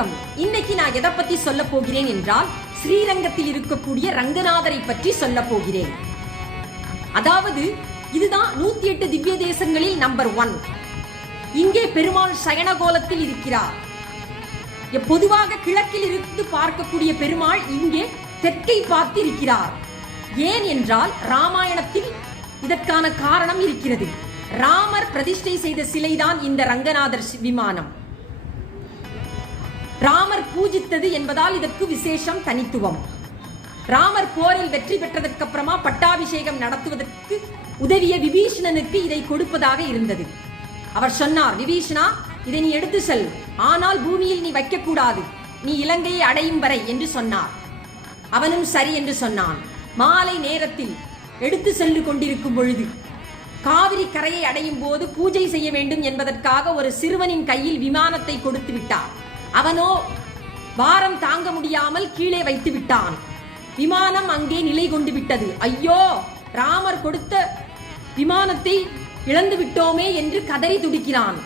வணக்கம். இன்னைக்கு நான் எதை பத்தி சொல்ல போகிறேன் என்றால் ஸ்ரீரங்கத்தில் இருக்கக்கூடிய ரங்கநாதரை பற்றி சொல்ல போகிறேன். அதாவது இதுதான் நூத்தி எட்டு திவ்ய தேசங்களில் நம்பர் ஒன் இங்கே பெருமாள் சயனகோலத்தில் இருக்கிறார். பொதுவாக கிழக்கில் இருந்து பார்க்கக்கூடிய பெருமாள் இங்கே தெற்கை பார்த்து இருக்கிறார் ஏன் என்றால் ராமாயணத்தில் இதற்கான காரணம் இருக்கிறது. ராமர் பிரதிஷ்டை செய்த சிலைதான் இந்த ரங்கநாதர் விமானம். ராமர் பூஜித்தது என்பதால் இதற்கு விசேஷம் தனித்துவம். ராமர் போரில் வெற்றி பெற்றதற்கு அப்புறமா பட்டாபிஷேகம் நடத்துவதற்கு உதவிய விபீஷணனுக்கு இதை கொடுப்பதாக இருந்தது. அவர் சொன்னார் விபீஷணா இதை நீ எடுத்து செல். ஆனால் பூமியில் நீ வைக்கக்கூடாது. நீ இலங்கையை அடையும் வரை என்று சொன்னார். அவனும் சரி என்று சொன்னான். மாலை நேரத்தில் எடுத்து சென்று கொண்டிருக்கும் பொழுது காவிரி கரையை அடையும் போது பூஜை செய்ய வேண்டும் என்பதற்காக ஒரு சிறுவனின் கையில் விமானத்தை கொடுத்து விட்டார். அவனோ பாரம் தாங்க முடியாமல் கீழே வைத்து விட்டான். விமானம் அங்கே நிலை கொண்டு விட்டது. ஐயோ ராமர் கொடுத்த விமானத்தை இழந்து விட்டோமே என்று கதறி துடிக்கிறான்.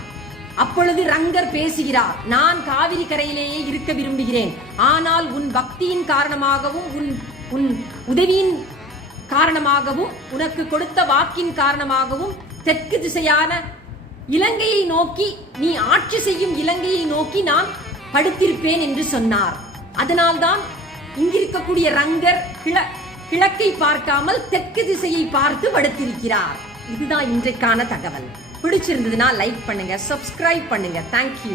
அப்பொழுது ரங்கர் பேசுகிறார் நான் காவிரி கரையிலேயே இருக்க விரும்புகிறேன். ஆனால் உன் பக்தியின் காரணமாகவும் உன் உன் உதவியின் காரணமாகவும் உனக்கு கொடுத்த வாக்கின் காரணமாகவும் தெற்கு திசையான இலங்கையை நோக்கி நீ ஆட்சி செய்யும் இலங்கையை நோக்கி நான் படுத்திருப்பேன் என்று சொன்னார். அதனால்தான் இங்கிருக்கக்கூடிய ரங்கர் கிழ கிழக்கை பார்க்காமல் தெற்கு திசையை பார்த்து படுத்திருக்கிறார். இதுதான் இன்றைக்கான தகவல். பிடிச்சிருந்ததுன்னா லைக் பண்ணுங்க சப்ஸ்கிரைப் பண்ணுங்க. தேங்க்யூ